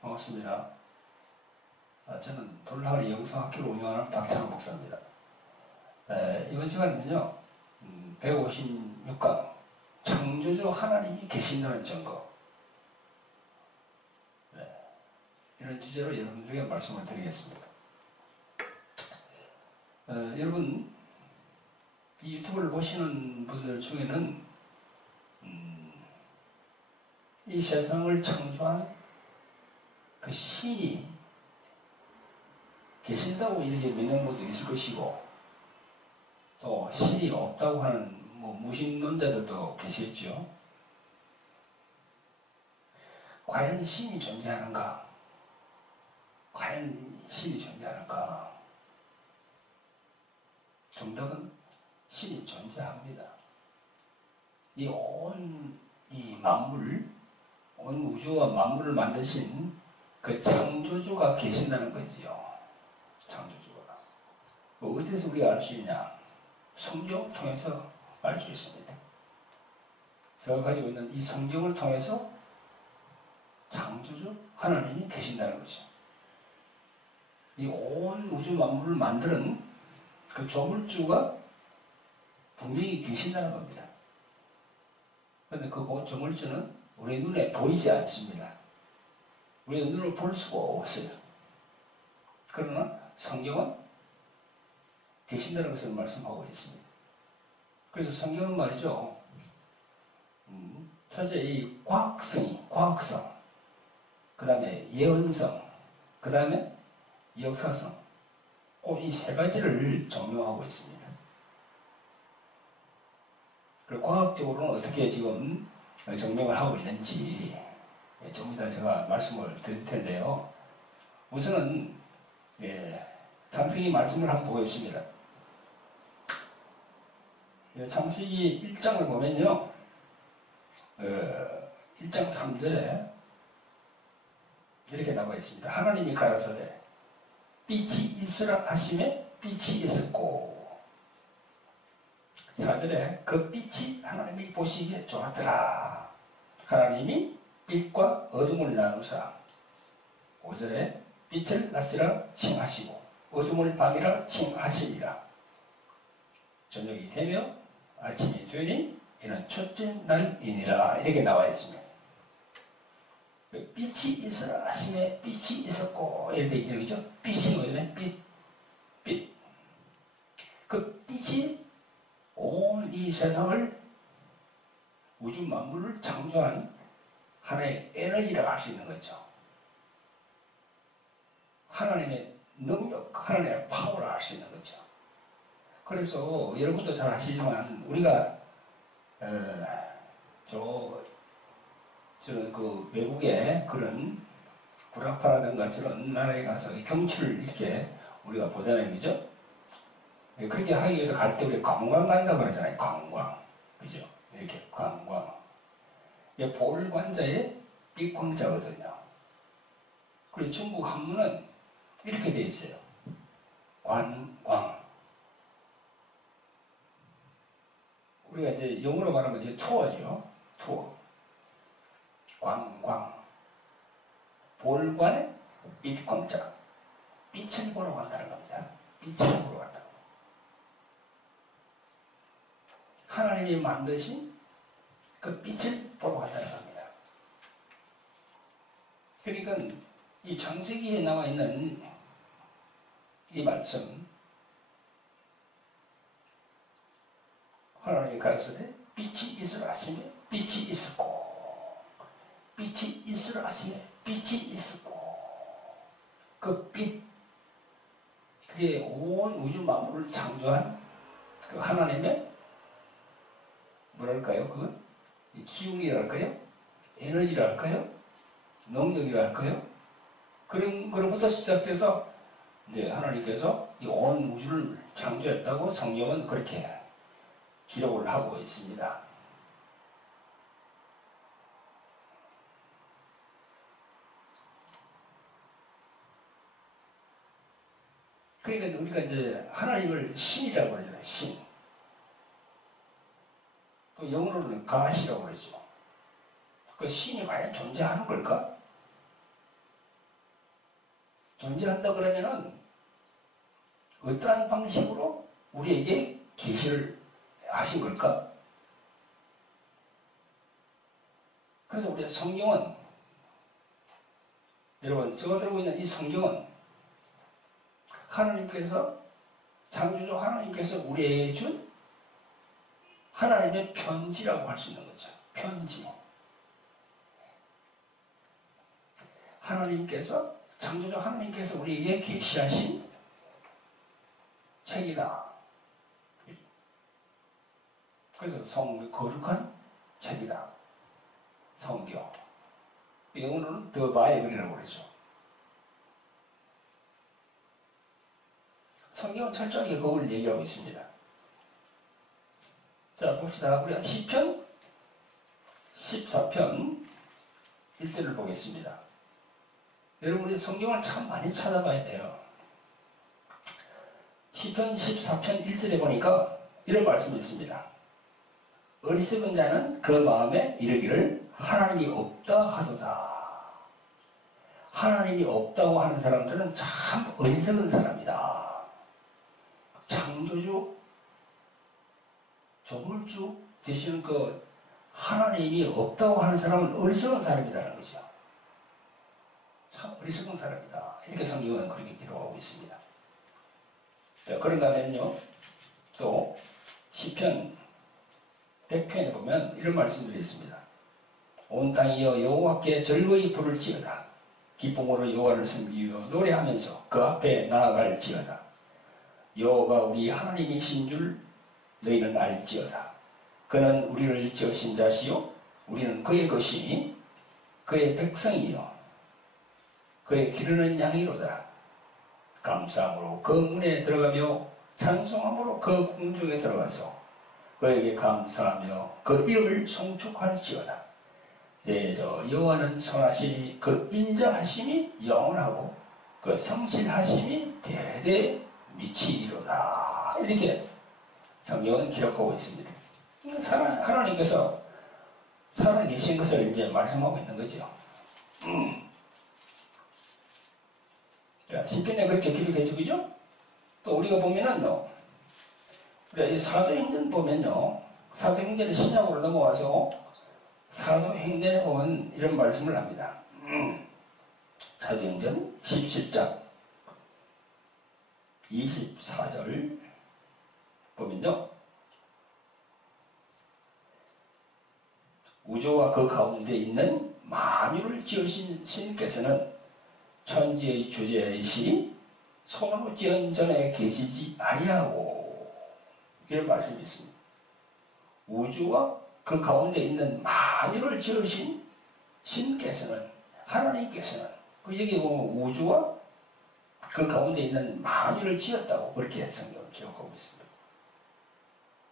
반갑습니다. 저는 돌하리 영성학교를 운영하는 박찬호 목사입니다. 이번 시간에는요, 156강 창조주 하나님이 계신다는 증거, 이런 주제로 여러분들에게 말씀을 드리겠습니다. 여러분, 이 유튜브를 보시는 분들 중에는 이 세상을 창조한 그 신이 계신다고 이렇게 믿는 분도 있을 것이고, 또 신이 없다고 하는 무신론자들도 계시겠죠. 과연 신이 존재하는가? 과연 신이 존재하는가? 정답은 신이 존재합니다. 이 만물, 온 우주와 만물을 만드신 그 창조주가 계신다는 거지요. 창조주가. 어디서 우리가 알 수 있냐? 성경을 통해서 알 수 있습니다. 제가 가지고 있는 이 성경을 통해서 창조주 하나님이 계신다는 거죠. 이 온 우주 만물을 만드는 그 조물주가 분명히 계신다는 겁니다. 그런데 그 조물주는 우리 눈에 보이지 않습니다. 우리가 눈으로 볼 수가 없어요. 그러나 성경은 계신다는 것을 말씀하고 있습니다. 그래서 성경은 말이죠, 첫째 이 과학성, 그 다음에 예언성, 그 다음에 역사성, 꼭 이 세 가지를 증명하고 있습니다. 그리고 과학적으로는 어떻게 지금 증명을 하고 있는지 좀 이따 제가 말씀을 드릴 텐데요. 우선은 창세기 말씀을 한번 보겠습니다. 창세기 1장을 보면요, 1장 3절에 이렇게 나와 있습니다. 하나님이 가라사대 빛이 있으라 하심에 빛이 있었고, 4절에 그 빛이 하나님이 보시기에 좋았더라. 하나님이 빛과 어둠을 나누사, 5절에 빛을 낮이라 칭하시고 어둠을 밤이라 칭하시니라. 저녁이 되며 아침이 되니 이는 첫째 날이니라. 이렇게 나와 있습니다. 빛이 있으라 하심에 빛이 있었고, 이렇게 얘기죠. 빛이 뭐냐면 빛. 그 빛이 온 이 세상을, 우주 만물을 창조한 하나의 에너지라고 할 수 있는 거죠. 하나님의 능력, 하나님의 파워를 알 수 있는 거죠. 그래서 여러분도 잘 아시지만 우리가 저는 그 외국의 그런 구라파라든가 저런 나라에 가서 경치를 이렇게 우리가 보잖아요, 그죠? 그렇게 하기 위해서 갈 때 우리 관광 간다 그러잖아요, 관광, 그죠? 이렇게 관광. 볼관자의 빛광자거든요. 그리고 중국 한문은 이렇게 되어 있어요. 관광. 우리가 이제 영어로 말하면 이제 투어죠. 투어. 관광. 볼관의 빛광자. 빛을 보러 간다는 겁니다. 빛을 보러 간다고. 하나님이 만드신 그 빛을 보러 간다는 겁니다. 그러니까 이 창세기에 나와 있는 이 말씀, 하나님이 가르치되 빛이 있으라 하시며 빛이 있었고, 빛이 있으라 하시며 빛이 있었고, 그 빛, 그게 온 우주 만물을 창조한 그 하나님의 뭐랄까요? 그 기운이랄까요? 에너지랄까요? 능력이랄까요? 그런 거로부터 시작해서 이제 하나님께서 이 온 우주를 창조했다고 성경은 그렇게 기록을 하고 있습니다. 그러니까 우리가 이제 하나님을 신이라고 그러잖아요. 신. 또 영어로는 God이라고 그러죠. 그 신이 과연 존재하는 걸까? 존재한다 그러면은 어떠한 방식으로 우리에게 계시를 하신 걸까? 그래서 우리 성경은, 여러분 제가 들고 있는 이 성경은 하나님께서, 창조주 하나님께서 우리에게 준 하나님의 편지라고 할 수 있는 거죠. 편지. 하나님께서, 창조주 하나님께서 우리에게 계시하신 책이다. 그래서 거룩한 책이다. 성경. 영어로는 The Bible이라고 그러죠. 성경은 철저하게 그걸 얘기하고 있습니다. 자, 봅시다. 우리가 시편 14편 1절을 보겠습니다. 여러분, 우리 성경을 참 많이 찾아봐야 돼요. 시편 14편 1절에 보니까 이런 말씀이 있습니다. 어리석은 자는 그 마음에 이르기를 하나님이 없다 하도다. 하나님이 없다고 하는 사람들은 참 어리석은 사람이다. 창조주, 조물주 되시는 그 하나님이 없다고 하는 사람은 어리석은 사람이라는 거죠. 참 어리석은 사람이다. 이렇게 성경은 그렇게 기록하고 있습니다. 자, 그런가 하면요, 또 시편 100편에 보면 이런 말씀들이 있습니다. 온 땅이여 여호와께 즐거이 부를지어다. 기쁨으로 여호와를 섬기며 노래하면서 그 앞에 나아갈지어다. 여호와가 우리 하나님이신 줄 너희는 알지어다. 그는 우리를 지으신 자시요 우리는 그의 것이니 그의 백성이요 그의 기르는 양이로다. 감사함으로 그 문에 들어가며 찬송함으로 그 궁중에 들어가서 그에게 감사하며 그 이름을 송축할지어다. 대저 여호와는 선하시니 그 인자하심이 영원하고 그 성실하심이 대대 미치리로다. 이렇게 성경은 기록하고 있습니다. 하나님께서 살아계신 것을 이제 말씀하고 있는 거죠. 시편에 그렇게 기록해 주죠. 또 우리가 보면은요, 우리가 이 사도행전 보면요, 사도행전의 신약으로 넘어와서 사도행전에 보면 이런 말씀을 합니다. 사도행전 17장 24절 보면요, 우주와 그 가운데 있는 만유를 지으신 신께서는 천지의 주제이시니 손으로 지은 전에 계시지 아니하고, 이런 말씀이 있습니다. 우주와 그 가운데 있는 만유를 지으신 신께서는, 하나님께서는, 여기 보면 우주와 그 가운데 있는 만유를 지었다고 그렇게 성경을 기록하고 있습니다.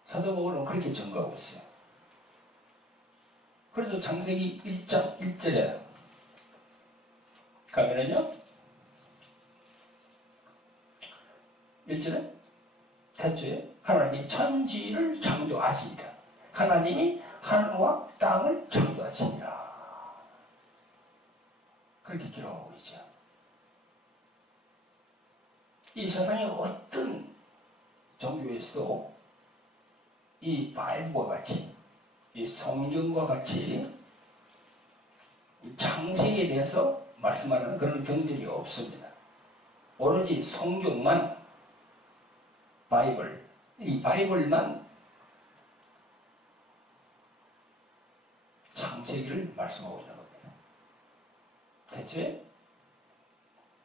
사도바울은 그렇게 증거하고 있어요. 그래서 창세기 1장 1절에 가면은요, 1절에 태초에 하나님이 천지를 창조하시니라. 하나님이 하늘과 땅을 창조하시니라. 그렇게 기록하고 있죠. 이 세상에 어떤 종교에서도 이 바이블과 같이, 이 성경과 같이 창세기에 대해서 말씀하는 그런 경전이 없습니다. 오로지 성경만, 바이블, 이 바이블만 창세기를 말씀하고 있는 겁니다. 대체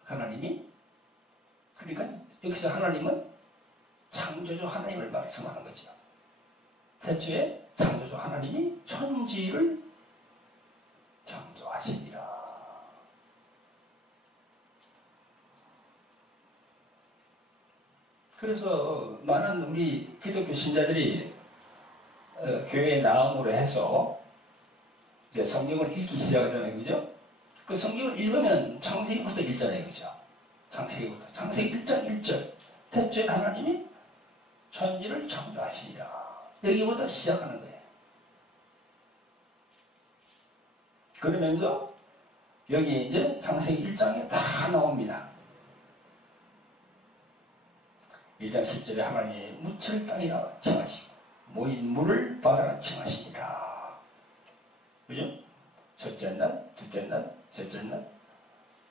하나님이, 그러니까 여기서 하나님은 창조주 하나님을 말씀하는 거죠. 태초에 창조주 하나님이 천지를 창조하시니라. 그래서 많은 우리 기독교 신자들이 교회에 나옴으로 해서 이제 성경을 읽기 시작하잖아요, 그죠? 그 성경을 읽으면 창세기부터 읽잖아요, 그죠? 창세기부터. 창세기 1장 1절. 태초에 하나님이 천지를 창조하시니라. 여기부터 시작하는 거예요. 그러면서 여기 이제 창세기 1장에 다 나옵니다. 1장 10절에 하나님이 무철 땅이라 칭하시고 모인 물을 바다라 칭하시니라. 그죠? 첫째 날, 둘째 날, 셋째 날,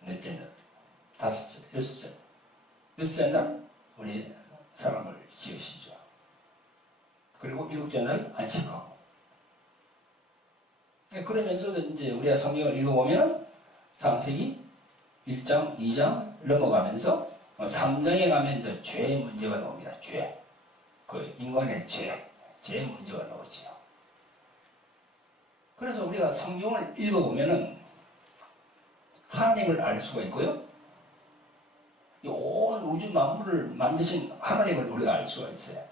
넷째 날, 다섯째, 여섯째. 여섯째 날 우리 사람을 지으시죠. 그리고 일곱째 날 안식하고. 그러면서 이제 우리가 성경을 읽어보면 창세기 1장, 2장 넘어가면서 3장에 가면 이제 죄의 문제가 나옵니다. 죄. 그 인간의 죄 문제가 나오지요. 그래서 우리가 성경을 읽어보면은 하나님을 알 수가 있고요. 온 우주 만물을 만드신 하나님을 우리가 알 수가 있어요.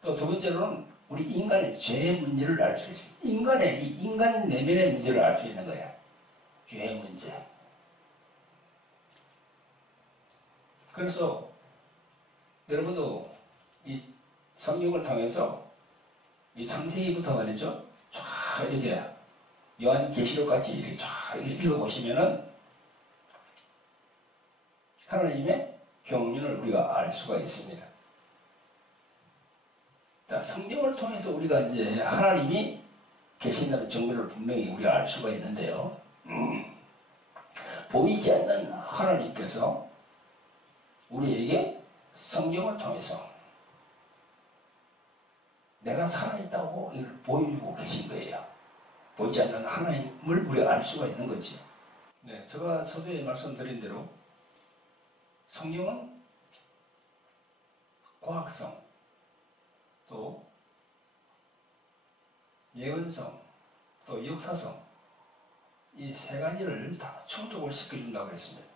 또 두 번째로는 우리 인간의 죄의 문제를 알 수 있어요. 이 인간 내면의 문제를 알 수 있는 거예요. 죄의 문제. 그래서 여러분도 이 성경을 통해서 이 창세기부터 말이죠. 쫙 이렇게 요한계시록 같이 이렇게 쫙 읽어보시면은 하나님의 경륜을 우리가 알 수가 있습니다. 자, 성경을 통해서 우리가 이제 하나님이 계신다는 정보를 분명히 우리가 알 수가 있는데요. 보이지 않는 하나님께서 우리에게 성경을 통해서 내가 살아있다고 이걸 보여주고 계신 거예요. 보이지 않는 하나님을 우리가 알 수가 있는 거죠. 네, 제가 서두에 말씀드린 대로 성경은 과학성, 또 예언성, 또 역사성, 이 세 가지를 다 충족을 시켜준다고 했습니다.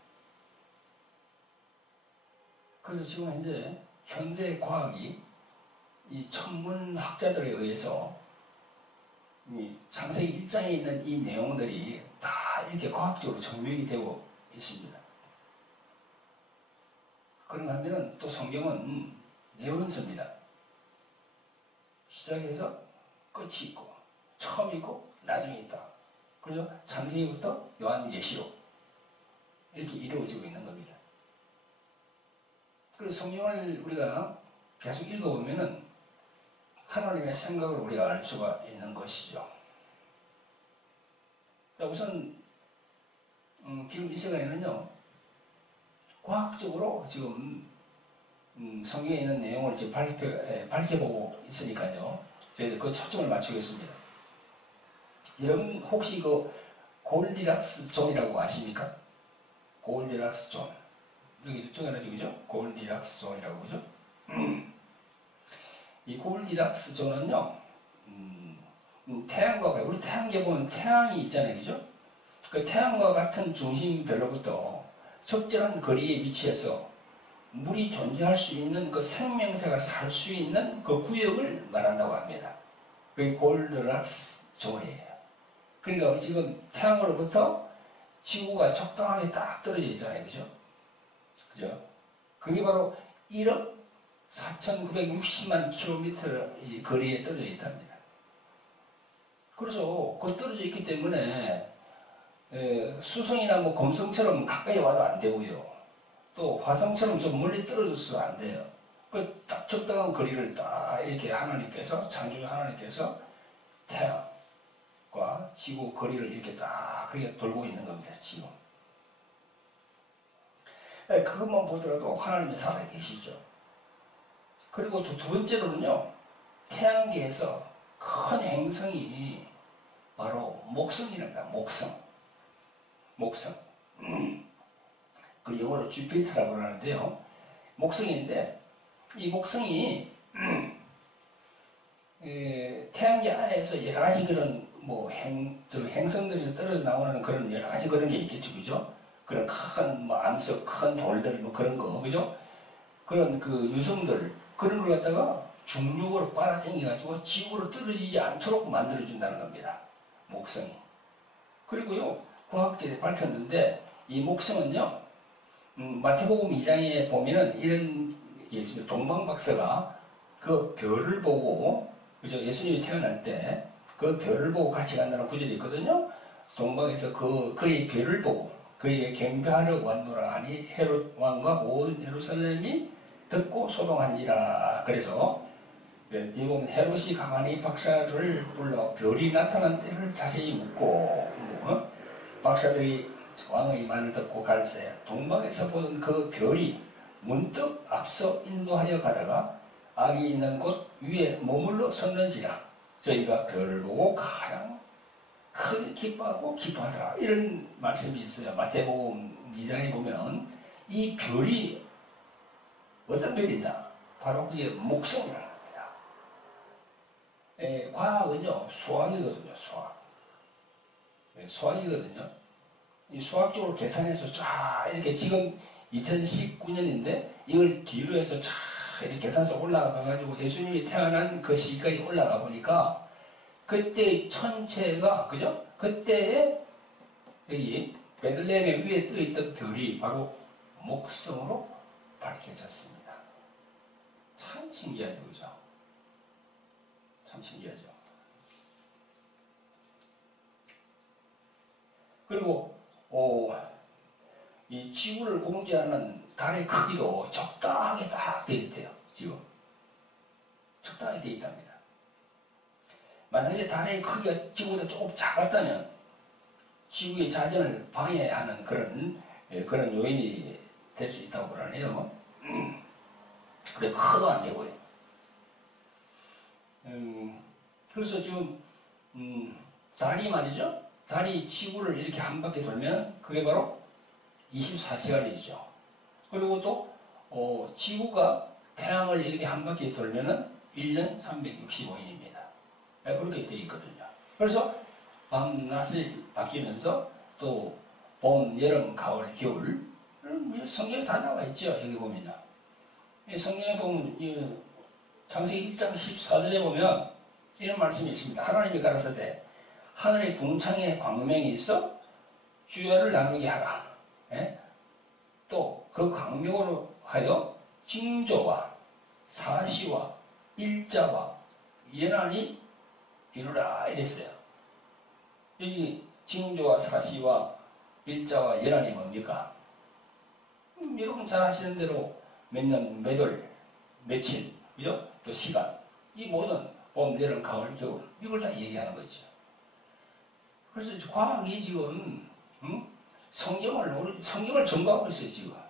그래서 지금 현재 과학이 이 천문학자들에 의해서 이 창세기 1장에 있는 이 내용들이 다 이렇게 과학적으로 증명이 되고 있습니다. 그런가 하면 또 성경은 예언서입니다. 시작해서 끝이 있고 처음이 있고 나중에 있다. 그래서 창세기부터 요한계시록 이렇게 이루어지고 있는 겁니다. 그래서 성경을 우리가 계속 읽어보면은 하나님의 생각을 우리가 알 수가 있는 것이죠. 우선 지금 이 시간에는요, 과학적으로 지금 성경에 있는 내용을 지금 밝혀보고 있으니까요, 저희들 그 초점을 맞추겠습니다. 여러분 혹시 그 골디락스 존이라고 아십니까? 골디락스 존. 여기 적어놔지죠? 골디락스 존이라고 그죠? 이 골디락스 존은요, 태양과 우리 태양계 보면 태양이 있잖아요, 그죠? 그 태양과 같은 중심별로부터 적절한 거리에 위치해서 물이 존재할 수 있는 그 생명체가 살 수 있는 그 구역을 말한다고 합니다. 그게 골디락스 존이에요. 그러니까 지금 태양으로부터 지구가 적당하게 딱 떨어져 있잖아요, 그죠? 그죠? 그게 바로 1억 4,960만 킬로미터 이 거리에 떨어져 있답니다. 그래서 그 떨어져 있기 때문에 수성이나 뭐 금성처럼 가까이 와도 안 되고요. 또 화성처럼 좀 멀리 떨어져서 안 돼요. 그 딱 적당한 거리를 딱 이렇게 하나님께서, 창조주 하나님께서 태양과 지구 거리를 이렇게 딱 그렇게 돌고 있는 겁니다, 지금. 그것만 보더라도 하나님이 살아계시죠. 그리고 두 번째로는요, 태양계에서 큰 행성이 바로 목성이랍니다. 목성. 그 영어로 주피터라고 하는데요. 목성인데, 이 목성이 태양계 안에서 여러 가지 그런 뭐 행성들에서 떨어져 나오는 그런 여러 가지 그런 게 있겠죠, 그죠? 그런 큰 뭐 암석, 큰 돌들 뭐 그런 거, 그죠? 그런 그 유성들 그런 걸 갖다가 중력으로 빨아당겨가지고 지구로 떨어지지 않도록 만들어준다는 겁니다. 목성이. 그리고요, 과학자들이 밝혔는데, 이 목성은요, 마태복음 2장에 보면은 이런 게 있습니다. 동방박사가 그 별을 보고, 그죠? 예수님이 태어날 때 그 별을 보고 같이 간다는 구절이 있거든요. 동방에서 그의 별을 보고, 그에게 경배하러 왔노라 하니 헤롯 왕과 온 예루살렘이 듣고 소동한지라. 그래서 뒤에 보면 헤롯이 가만히 박사들을 불러 별이 나타난 때를 자세히 묻고 박사들이 왕의 말을 듣고 갈새 동방에서 보던 그 별이 문득 앞서 인도하여 가다가 악이 있는 곳 위에 머물러 섰는지라. 저희가 별을 보고 가장 크게 기뻐하고 기뻐하더라. 이런 말씀이 있어요. 마태복음 2장에 보면 이 별이 어떤 별이냐? 바로 그게 목성이라는 겁니다. 과학은요, 수학이거든요, 수학. 수학이거든요. 이 수학적으로 계산해서 쫙 이렇게 지금 2019년인데 이걸 뒤로 해서 쫙 이렇게 계산서 올라가가지고 예수님이 태어난 그 시기까지 올라가 보니까 그때 천체가, 그죠? 그때에 여기 베들레헴의 위에 떠있던 별이 바로 목성으로 밝혀졌습니다. 참 신기하죠, 그죠? 참 신기하죠. 그리고 이 지구를 공제하는 달의 크기도 적당하게 딱 되어 있대요. 지금 적당하게 되어 있답니다. 만약에 달의 크기가 지구보다 조금 작았다면 지구의 자전을 방해하는 그런 요인이 될 수 있다고 그러네요. 그래 커도 안 되고요. 그래서 지금 달이 말이죠. 달이 지구를 이렇게 한 바퀴 돌면 그게 바로 24시간이죠. 그리고 또 지구가 태양을 이렇게 한 바퀴 돌면은 1년 365일입니다. 그렇게 되어 있거든요. 그래서 밤낮이 바뀌면서 또 봄, 여름, 가을, 겨울 성경에 다 나와 있죠. 여기 보면요. 성경에 보면 창세기 1장 14절에 보면 이런 말씀이 있습니다. 하나님이 가라사대 하늘의 궁창에 광명이 있어 주야를 나누게 하라. 또 그 광명으로 하여 징조와 사시와 일자와 예난이 이루라 이랬어요. 여기 징조와 사시와 일자와 예난이 뭡니까? 여러분 잘 아시는 대로 몇 년, 몇 월, 며칠, 그죠? 또 시간, 이 모든 봄, 여름, 가을, 겨울 이걸 다 얘기하는 거죠. 그래서 과학이 지금 성경을 점거하고 있어요 지금.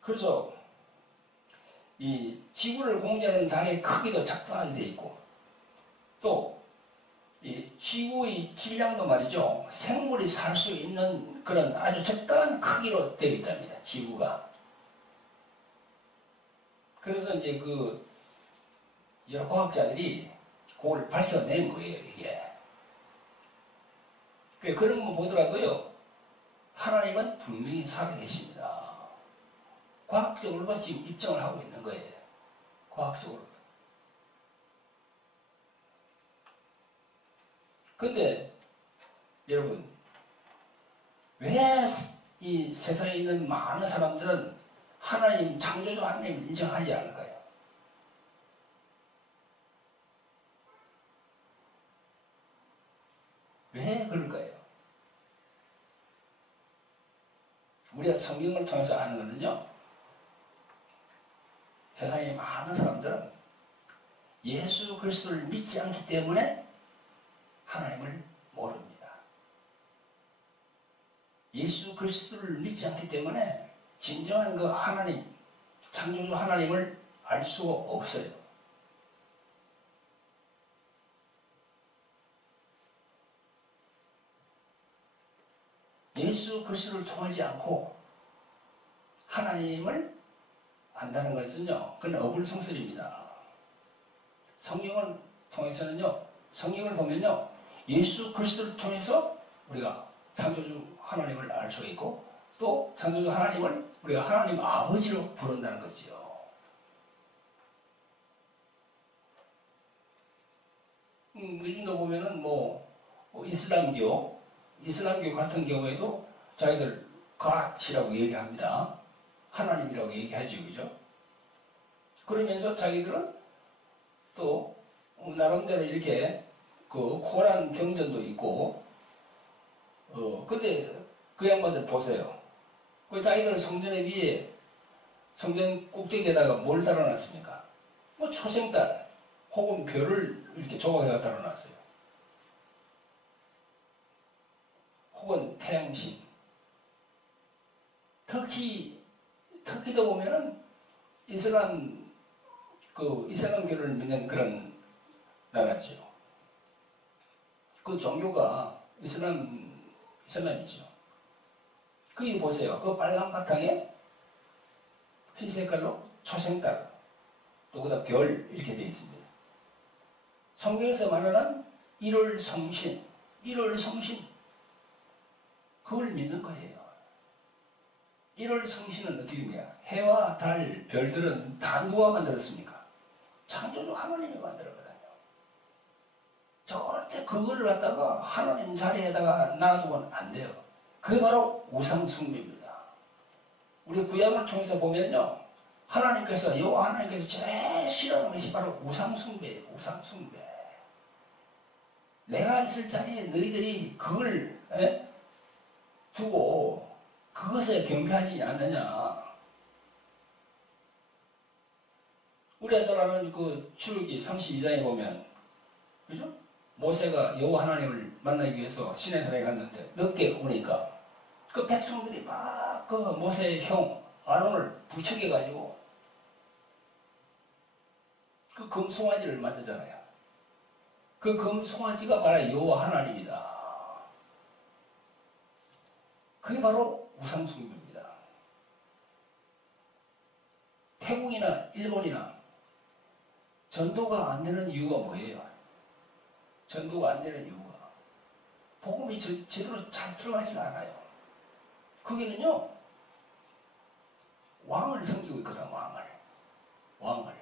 그래서 이 지구를 공제하는 달의 크기도 적당하게 되어 있고 또 이 지구의 질량도 말이죠. 생물이 살 수 있는 그런 아주 적당한 크기로 되어 있답니다. 지구가. 그래서 이제 여러 과학자들이 그걸 밝혀낸 거예요, 이게. 그런 거 보더라도요, 하나님은 분명히 살아계십니다. 과학적으로도 지금 입증을 하고 있는 거예요. 과학적으로. 근데, 여러분, 왜 이 세상에 있는 많은 사람들은 하나님, 창조주 하나님을 인정하지 않을까요? 왜 그럴까요? 우리가 성경을 통해서 아는 것은요, 세상에 많은 사람들은 예수 그리스도를 믿지 않기 때문에 하나님을 모릅니다. 예수 그리스도를 믿지 않기 때문에 진정한 그 하나님, 창조주 하나님을 알 수가 없어요. 예수 그리스도를 통하지 않고 하나님을 안다는 것은요, 그건 어불성설입니다. 성경을 통해서는요, 성경을 보면요, 예수 그리스도를 통해서 우리가 창조주 하나님을 알 수가 있고, 또 창조주 하나님을 우리가 하나님 아버지로 부른다는 거지요. 요즘도 보면은 이슬람교 같은 경우에도 자기들 갓이라고 얘기합니다. 하나님이라고 얘기하죠, 그죠? 그러면서 자기들은 또 나름대로 이렇게 그 코란 경전도 있고, 근데 그 양반들 보세요. 그 자기들 성전에 위에 성전 꼭대기에다가 뭘 달아놨습니까? 뭐 초생달 혹은 별을 이렇게 조각해서 달아놨어요. 혹은 태양신. 터키도 보면은 이슬람교를 믿는 그런 나라죠. 그 종교가 이슬람이죠. 거기 보세요. 그 빨간 바탕에 흰 색깔로 초생달, 또 그다음 별 이렇게 되어 있습니다. 성경에서 말하는 1월 성신, 그걸 믿는 거예요. 1월 성신은 어떻게 뭐야? 해와 달, 별들은 다 누가 만들었습니까? 창조주 하나님이 만들었거든요. 절대 그걸 갖다가 하나님 자리에다가 놔두고는 안 돼요. 그게 바로 우상숭배입니다. 우리 구약을 통해서 보면요, 여호와 하나님께서 제일 싫어하는 것이 바로 우상숭배예요. 우상숭배. 내가 있을 자리에 너희들이 그걸 두고 그것에 경배하지 않느냐. 우리에서라는 그 출애굽기 32장에 보면, 그죠? 모세가 여호와 하나님을 만나기 위해서 시내산에 갔는데 늦게 오니까 그 백성들이 막 그 모세의 형 아론을 부추겨가지고 그 금송아지를 만들잖아요. 그 금송아지가 바로 여호와 하나님이다. 그게 바로 우상숭배입니다. 태국이나 일본이나 전도가 안 되는 이유가 뭐예요? 전도가 안 되는 이유가 복음이 제대로 잘 들어가지가 않아요. 거기는요, 왕을 섬기고 있거든. 왕을.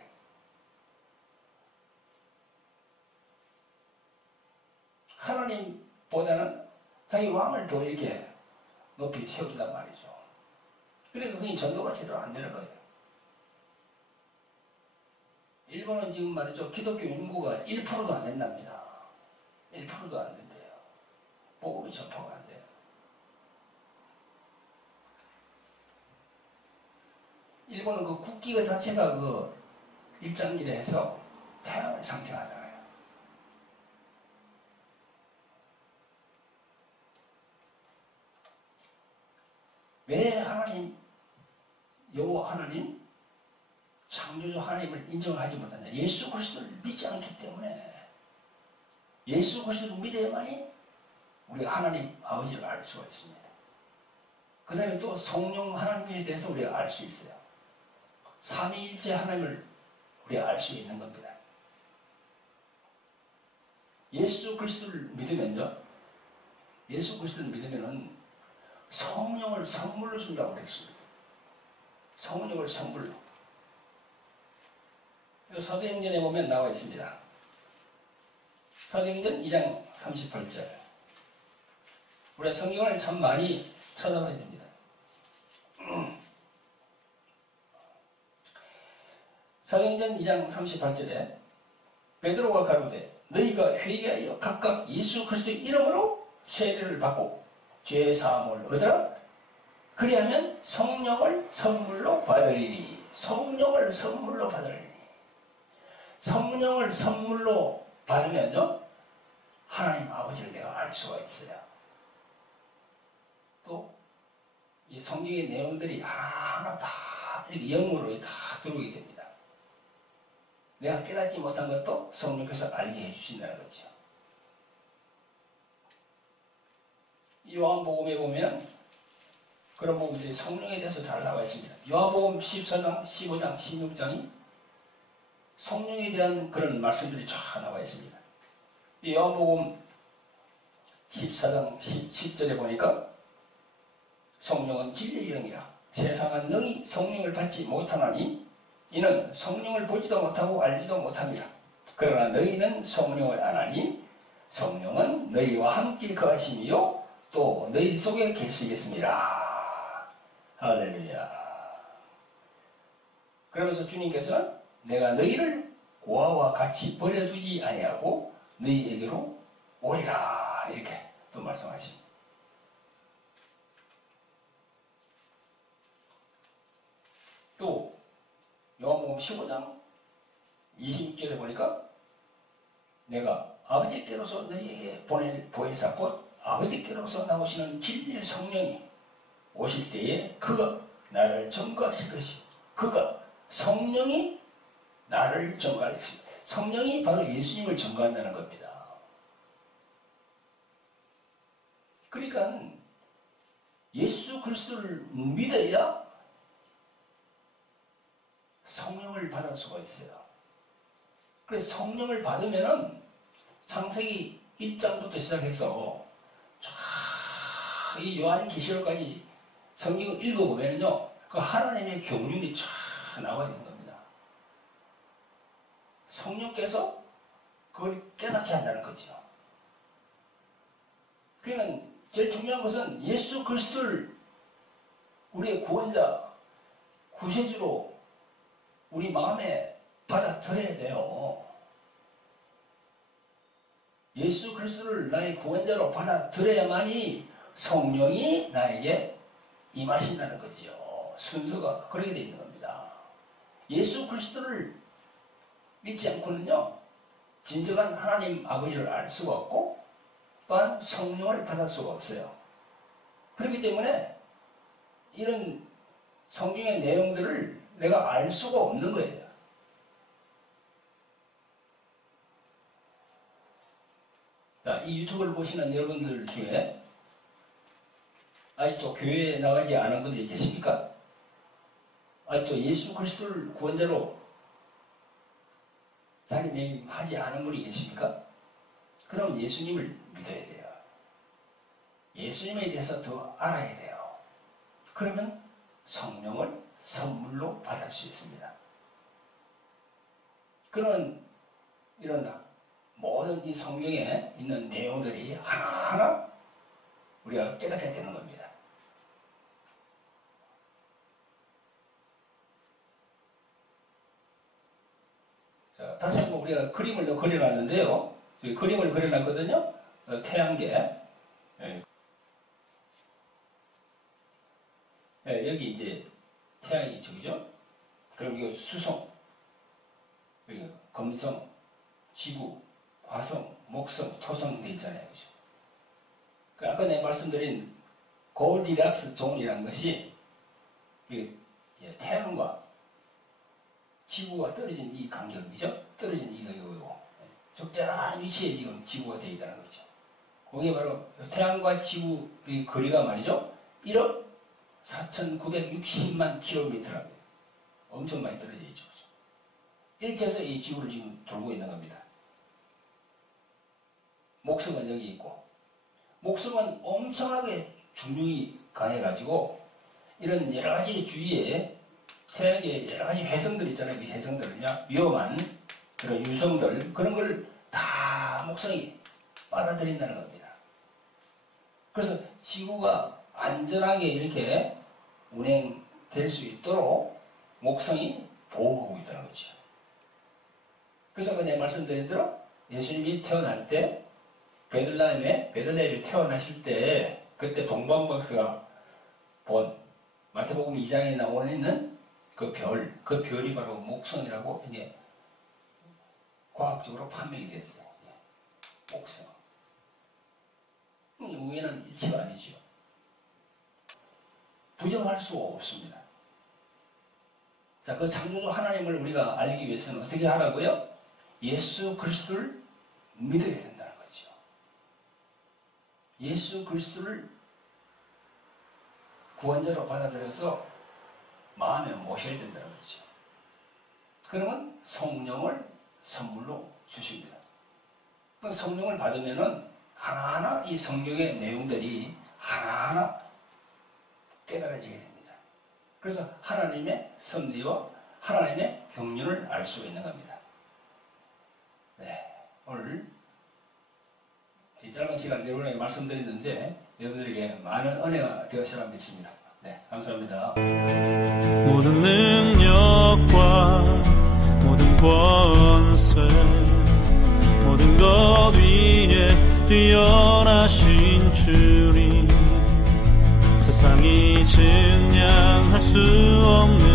하나님보다는 자기 왕을 더 이렇게 높이 세운단 말이죠. 그러니까 그게 전도가 제대로 안 되는 거예요. 일본은 지금 말이죠, 기독교 인구가 1%도 안 된답니다. 1%도 안 된대요. 복음이 전파가 안 돼요. 일본은 그 국기가 자체가 그 일장기를 해서 태양을 상징하잖아요. 왜 여호와 하나님, 창조주 하나님을 인정하지 못하냐? 예수 그리스도를 믿지 않기 때문에. 예수 그리스도를 믿어야만이 우리 하나님 아버지를 알 수가 있습니다. 그 다음에 또 성령 하나님에 대해서 우리가 알 수 있어요. 삼위일체 하나님을 우리가 알 수 있는 겁니다. 예수 그리스도를 믿으면요, 성령을 선물로 준다고 그랬습니다. 성령을 선물로. 사도행전에 보면 나와 있습니다. 사도행전 2장 38절. 우리가 성경을 참 많이 찾아봐야 됩니다. 사도행전 2장 38절에 베드로가 가로되 너희가 회개하여 각각 예수 그리스도의 이름으로 세례를 받고 죄 사함을 얻으라. 그리하면 성령을 선물로 받으리니. 성령을 선물로 받으면요, 하나님 아버지를 내가 알 수가 있어요. 또 이 성경의 내용들이 하나하나 다 이렇게 영으로 다 들어오게 됩니다. 내가 깨닫지 못한 것도 성령께서 알게 해주신다는 거죠. 요한복음에 보면 그런 부분들이 성령에 대해서 잘 나와 있습니다. 요한복음 14장, 15장, 16장이 성령에 대한 그런 말씀들이 쫙 나와 있습니다. 요한복음 14장 10절에 보니까 성령은 진리의 영이라 세상은 능히 성령을 받지 못하나니 이는 성령을 보지도 못하고 알지도 못합니다. 그러나 너희는 성령을 아나니 성령은 너희와 함께 거하심이요 또 너희 속에 계시겠습니다. 할렐루야. 그러면서 주님께서는 내가 너희를 고아와 같이 버려두지 아니하고 너희에게로 오리라 이렇게 또 말씀하십니다. 또 요한복음 15장 26절에 보니까 내가 아버지께로서 너희에게 보낼 보혜사 곧 아버지께로서 나오시는 진리의 성령이 오실 때에 그가 나를 증거하실 것이요 그가 성령이 나를 증거할 것이요 성령이 바로 예수님을 증거한다는 겁니다. 그러니까 예수 그리스도를 믿어야 성령을 받을 수가 있어요. 그래서 성령을 받으면은 창세기 1장부터 시작해서 쫙 이 요한계시록까지 성경을 읽어보면요, 그 하나님의 경륜이 쫙 나와 있는 겁니다. 성령께서 그걸 깨닫게 한다는 거죠. 그러니까 제일 중요한 것은 예수 그리스도를 우리의 구원자, 구세주로 우리 마음에 받아들여야 돼요. 예수 그리스도를 나의 구원자로 받아들여야만이 성령이 나에게 임하신다는 거지요. 순서가 그렇게 되어 있는 겁니다. 예수 그리스도를 믿지 않고는요, 진정한 하나님 아버지를 알 수가 없고 또한 성령을 받을 수가 없어요. 그렇기 때문에 이런 성경의 내용들을 내가 알 수가 없는 거예요. 자, 이 유튜브를 보시는 여러분들 중에 아직도 교회에 나가지 않은 분들이 계십니까? 아직도 예수 그리스도를 구원자로 자리매김하지 않은 분이 계십니까? 그럼 예수님을 믿어야 돼요. 예수님에 대해서 더 알아야 돼요. 그러면 성령을 선물로 받을 수 있습니다. 그런 이런 모든 이 성경에 있는 내용들이 하나하나 우리가 깨닫게 되는 겁니다. 자, 다시 한번 우리가 그림을 그려놨는데요. 그림을 그려놨거든요. 태양계. 여기 이제 태양이 저기죠. 그럼 이거 수성, 여기 금성, 지구, 화성, 목성, 토성 돼 있잖아요. 그죠? 아까 내가 말씀드린 골디락스 존이라는 것이 태양과 지구가 떨어진 이 간격이죠. 떨어진 이거 적절한 위치에 지금 지구가 되어 있다는 거죠. 그게 바로 태양과 지구의 거리가 말이죠. 1억 4,960만 킬로미터랍니다. 엄청 많이 떨어져 있죠. 이렇게 해서 이 지구를 지금 돌고 있는 겁니다. 목성은 여기 있고, 목성은 엄청나게 중력이 강해가지고 이런 여러 가지 주위에 태양의 여러 가지 회성들 있잖아요. 이 회성들은요, 위험한 그런 유성들, 그런 걸 다 목성이 빨아들인다는 겁니다. 그래서 지구가 안전하게 이렇게 운행될 수 있도록 목성이 보호하고 있다는 거죠. 그래서 내가 말씀드린 대로 예수님이 태어날 때 베들레헴에 태어나실 때 그때 동방박사가 본 마태복음 2장에 나오는 있는 그 별이 바로 목성이라고 이게 과학적으로 판명이 됐어요. 목성. 우연한 일치가 아니죠. 부정할 수 없습니다. 자, 그 창조주 하나님을 우리가 알기 위해서는 어떻게 하라고요? 예수 그리스도를 믿어야 된다는 거죠. 예수 그리스도를 구원자로 받아들여서 마음에 모셔야 된다는 거죠. 그러면 성령을 선물로 주십니다. 그 성령을 받으면은 하나하나 이 성경의 내용들이 하나하나 깨달아지게 됩니다. 그래서 하나님의 섭리와 하나님의 경륜을 알 수가 있는 겁니다. 네, 오늘 이 짧은 시간 여러분에게 말씀드렸는데 여러분들에게 많은 은혜가 되었으리라 믿습니다. 네, 감사합니다. 모든 능력과 모든 권세 모든 것 뛰어나신 주님 세상이 증량할 수 없는